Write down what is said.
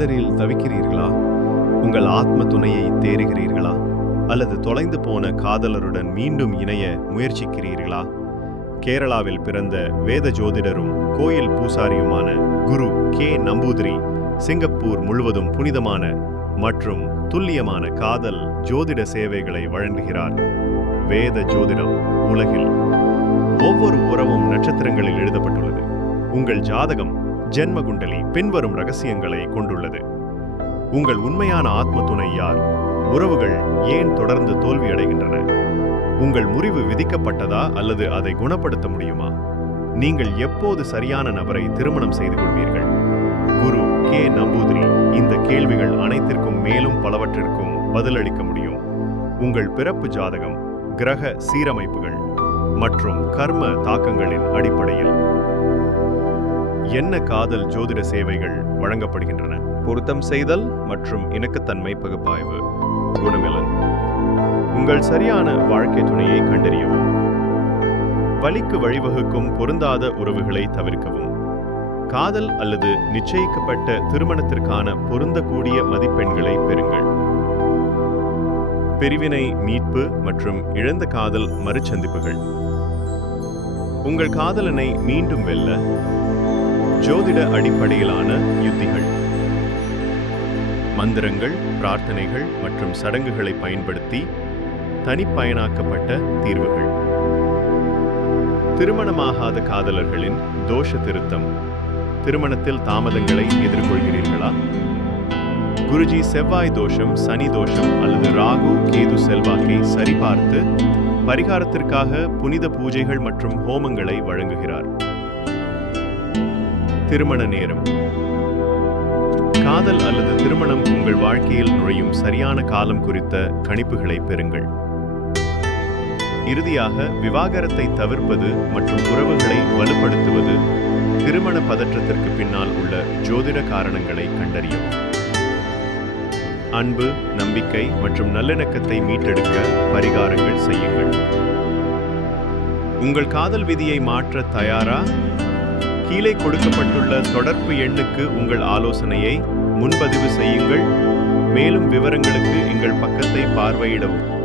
பாதரில் தவிக்கிறீர்களா? உங்கள் ஆத்ம துணையை தேறுகிறீர்களா? அல்லது தொலைந்து போன காதலருடன் மீண்டும் இணைய முயற்சிக்கிறீர்களா? கேரளாவில் பிறந்த வேத ஜோதிடரும் கோயில் பூசாரியுமான குரு கே. நம்பூதிரி சிங்கப்பூர் முழுவதும் புனிதமான மற்றும் துல்லியமான காதல் ஜோதிட சேவைகளை வழங்குகிறார். வேத ஜோதிடம் உலகில் ஒவ்வொரு உறவும் நட்சத்திரங்களில் எழுதப்பட்டுள்ளது. உங்கள் ஜாதகம் ஜென்ம குண்டலி பின்வரும் ரகசியங்களை கொண்டுள்ளது. உங்கள் உண்மையான ஆத்ம துணை யார் உறவுகள் ஏன் தொடர்ந்து தோல்வியடைகின்றன? உங்கள் முறிவு விதிக்கப்பட்டதா அல்லது அதை குணப்படுத்த முடியுமா? நீங்கள் எப்போது சரியான நபரை திருமணம் செய்து கொள்வீர்கள்? குரு கே. நம்பூதிரி இந்த கேள்விகள் அனைத்திற்கும் மேலும் பலவற்றிற்கும் பதிலளிக்க முடியும். உங்கள் பிறப்பு ஜாதகம் கிரக சீரமைப்புகள் மற்றும் கர்ம தாக்கங்களின் அடிப்படையில். என்ன காதல் ஜோதிட சேவைகள் வழங்கப்படுகின்றன? பொருத்தம் செய்தல் மற்றும் இணக்கத்தன்மை பகுப்பாய்வு. குணமிலன். உங்கள் சரியான வாழ்க்கை துணையை கண்டறியவும் வலிக்கு வழிவகுக்கும் பொருந்தாத உறவுகளை தவிர்க்கவும். காதல் அல்லது நிச்சயிக்கப்பட்ட திருமணத்திற்கான பொருந்தக்கூடிய மதிப்பெண்களை பெறுங்கள். பிரிவினை மீட்பு மற்றும் இழந்த காதல் மறுசந்திப்புகள். உங்கள் காதலனை மீண்டும் வெல்ல ஜோதிட அடிப்படையிலான யுத்திகள். மந்திரங்கள் பிரார்த்தனைகள் மற்றும் சடங்குகளை பயன்படுத்தி தனிப்பயனாக்கப்பட்ட தீர்வுகள். திருமணமாகாத காதலர்களின் தோஷ திருத்தம். திருமணத்தில் தாமதங்களை எதிர்கொள்கிறீர்களா? குருஜி செவ்வாய் தோஷம் சனி தோஷம் அல்லது ராகு கேது செல்வாக்கை சரிபார்த்து பரிகாரத்திற்காக புனித பூஜைகள் மற்றும் ஹோமங்களை வழங்குகிறார். திருமண நேரம். காதல் அல்லது திருமணம் உங்கள் வாழ்க்கையில் நுழையும் சரியான காலம் குறித்த கணிப்புகளை பெறுங்கள். இறுதியாக விவாகரத்தை தவிர்ப்பது மற்றும் உறவுகளை வலுப்படுத்துவது திருமண பதற்றத்திற்கு பின்னால் உள்ள ஜோதிட காரணங்களை கண்டறியவும். அன்பு நம்பிக்கை மற்றும் நல்லிணக்கத்தை மீட்டெடுக்க பரிகாரங்கள் செய்யுங்கள். உங்கள் காதல் விதியை மாற்ற தயாரா? கீழே கொடுக்கப்பட்டுள்ள தொடர்பு எண்ணுக்கு உங்கள் ஆலோசனையை முன்பதிவு செய்யுங்கள். மேலும் விவரங்களுக்கு எங்கள் பக்கத்தை பார்வையிடவும்.